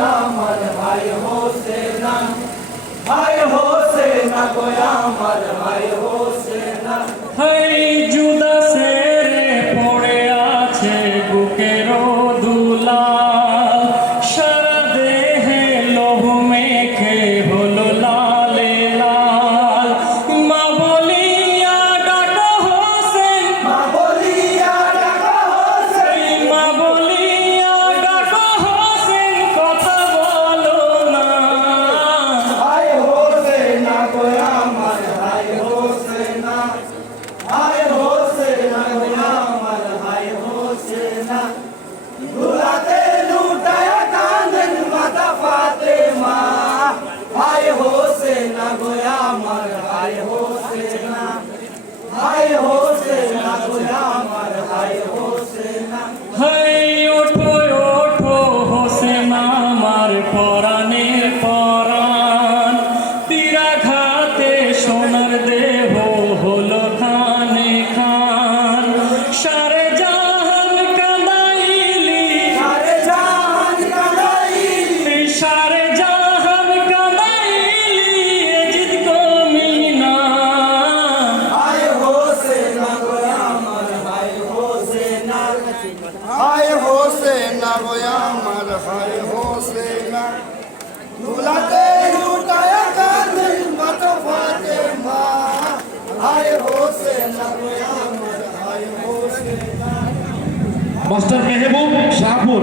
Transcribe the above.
गोया मर भाई हो से ना भाई हो से ना गोया मर হায় হোসেনা ওঠো ওঠো হোসেনা আমার পরাণে পরাণ। তীরাঘাতে সোনার দেহ হলো খানে খান। সারে জাহান কাদাইলি। সারে জাহান সারে হায় হোসেনা দুলাতে লুটায়া কাঁদেন মত ফাতেমা হায় হোসেনা হায় হোসেনা মাস্টার মেহবুব শাহপুর।